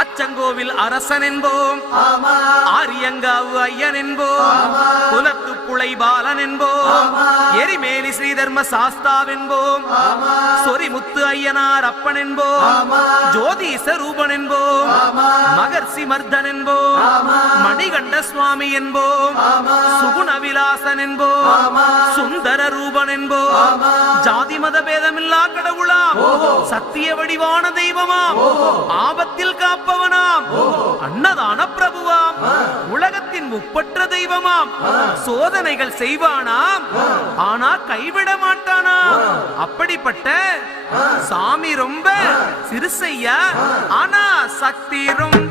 அச்சங்கோவில் அரசன் என்போம், ஆரியங்காவு ஐயன் என்போம், குலத்து புளை பாலன் என்போம், எரிமேலி ஸ்ரீதர்ம சாஸ்தாவென்போம், சொரிமுத்து ஐயனார் அப்பன் என்போம், ஜோதிச ரூபன் என்போம், மகர்ஷி மர்தன் என்போம், மணிகண்ட சுவாமி என்போம், சுகுணவிலாசன் என்போம், சுந்தர ரூபன் என்போம், ஜாதி மத பேதமில்லா கடவுளாம், சத்திய வடிவான தெய்வமாம், ஆபத்தில் காப்பவனாம், அன்னதான பிரபுவாம், உலகத்தின் முப்பற்ற தெய்வமாம், சோதனைகள் செய்வானாம் ஆனா கைவிட மாட்டானாம். அப்படிப்பட்ட சாமி ரொம்ப சிறுசையா ஆனா சக்தி ரொம்ப